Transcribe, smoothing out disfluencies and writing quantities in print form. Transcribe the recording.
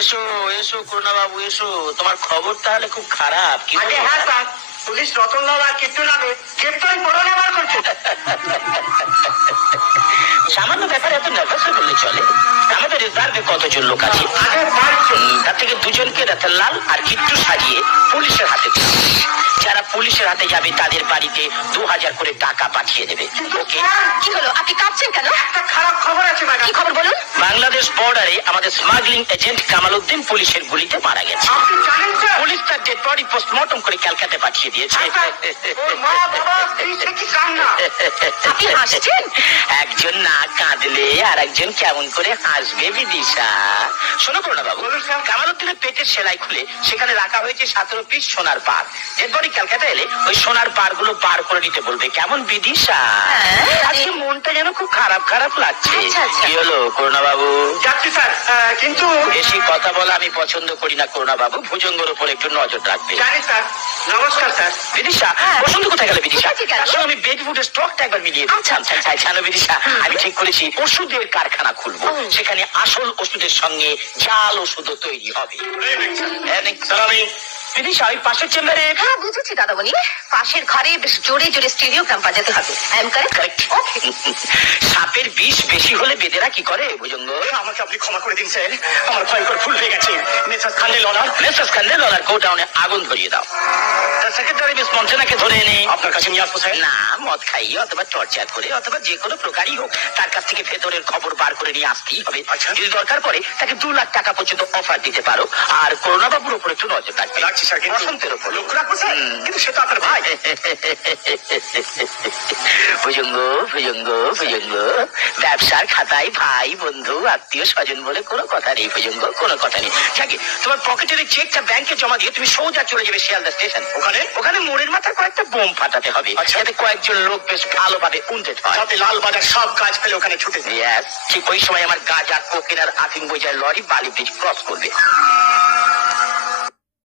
এসো এসো করুণা বাবু এসো, তোমার খবর তাহলে খুব খারাপ। কি বলো? হ্যাঁ স্যার, পুলিশ রতনলাল আর কিট্টু নামে গ্রেপ্তারি পরোয়ানা বার করছে। সামান্য ব্যাপারে এত নার্ভাস হয়ে বললে চলে? আমাদের রিজার্ভে কতজন লোক আছে? তার থেকে দুজনকে রতনলাল আর কিট্টু সাজিয়ে পুলিশের হাতে দিন। যারা পুলিশের হাতে যাবে তাদের বাড়িতে 2000 করে টাকা পাঠিয়ে দেবে। ওকে? কি হলো, আপনি কাঁদছেন কেন? একটা খারাপ খবর আছে ম্যাডাম। কি খবর বলুন? বাংলাদেশ বর্ডারে আমাদের স্মাগলিং এজেন্ট কামাল উদ্দিন পুলিশের গুলিতে মারা গেছে। আপনি জানেন স্যার? পুলিশ তার ডেড বডি পোস্টমর্টম করে ক্যালকাটা পাঠিয়ে দিয়েছে। ওর মা বাবা স্ত্রী সে কি কান্না। আপনি হাসছেন? একজন না কাঁদলে আর একজন কেমন করে হাসবে বিদিশা? শোনো করুণা বাবু, বলুন স্যার। কামাল উদ্দিনের পেটের সেলাই খুলে সেখানে রাখা হয়েছে 17 পিস সোনার পার। এরপরই ক্যালকাটা এলে ওই সোনার পার গুলো বার করে নিতে বলবে, কেমন বিদিশা? আজকে মনটা যেন খুব খারাপ খারাপ লাগছে। আচ্ছা, আচ্ছা। কি হলো করুণা বাবু? যাচ্ছি স্যার, কিন্তু বেশি কথা বলা আমি পছন্দ করি না করুণা বাবু, ভুজঙ্গের উপর একটু নজর রাখবে। জানি স্যার। নমস্কার স্যার। বিদিশা, হ্যাঁ। বসন্ত কোথায় গেল বিদিশা? কোথায় গেল? তার সঙ্গে আমি বেডফুডের স্টকটা একবার মিলিয়ে দিই। আচ্ছা, আচ্ছা, আচ্ছা। জানো বিদিশা, আমি ঠিক করেছি ওষুধের কারখানা খুলবো। ও। সেখানে আসল ওষুধের সঙ্গে জাল ওষুধও তৈরি হবে। বিদিশা, ওই পাশের চেম্বারে হ্যাঁ, বুঝেছি দাদামণি। পাশের ঘরে বেশ জোরে জোরে স্টেরিওগ্রাম বাজাতে হবে। I am correct? ওকে। সাপের বিষ বেশি হলে বেদেরা কি করে ভুজঙ্গ? আমাকে আপনি ক্ষমা করে দিন স্যার, আমার ভয়ঙ্কর ভুল হয়ে গেছে। মিসেস খান্ডেলওয়ালার মেসেস খান্ডেলওয়ালার গোডাউনে আগুন ধরিয়ে দাও। তার সেক্রেটারি মিস মঞ্চনাকে ধরে এনে আপনার কাছে নিয়ে আসবো স্যার। না, মদ খাইয়ে অথবা টর্চার করে অথবা যে কোনো প্রকারই হোক তার কাছ থেকে ভেতরের খবর বার করে নিয়ে আসতেই হবে। আচ্ছা। যদি দরকার পড়ে তাকে 2 লাখ টাকা পর্যন্ত অফার দিতে পারো। আর করুণা বাবুর উপর একটু নজর রাখবে। রাখছি স্যার, কিন্তু বসন্তের উপর লক্ষ্য রাখবো স্যার। কিন্তু সে তো আপনার ভাই। ভুজঙ্গ ভুজঙ্গ ভুজঙ্গ, ব্যবসার খাতায় ভাই বন্ধু আত্মীয় স্বজন বলে কোনো কথা নেই ভুজঙ্গ, কোনো কথা নেই। যাকে তোমার পকেটের চেকটা ব্যাংকে জমা দিয়ে তুমি সোজা চলে যাবে শিয়ালদা স্টেশন। ওখানে ওখানে মোড়ের মাথায় কয়েকটা বোম ফাটাতে হবে, যাতে কয়েকজন লোক বেশ ভালোভাবে উন্টেড হয়। যাতে লালবাজার সব কাজ ফেলে ওখানে ছুটে যায়। Yes, ঠিক ওই সময় আমার গাঁজা কোকেন আর আফিম বোঝায় লরি বালি ব্রিজ ক্রস করবে।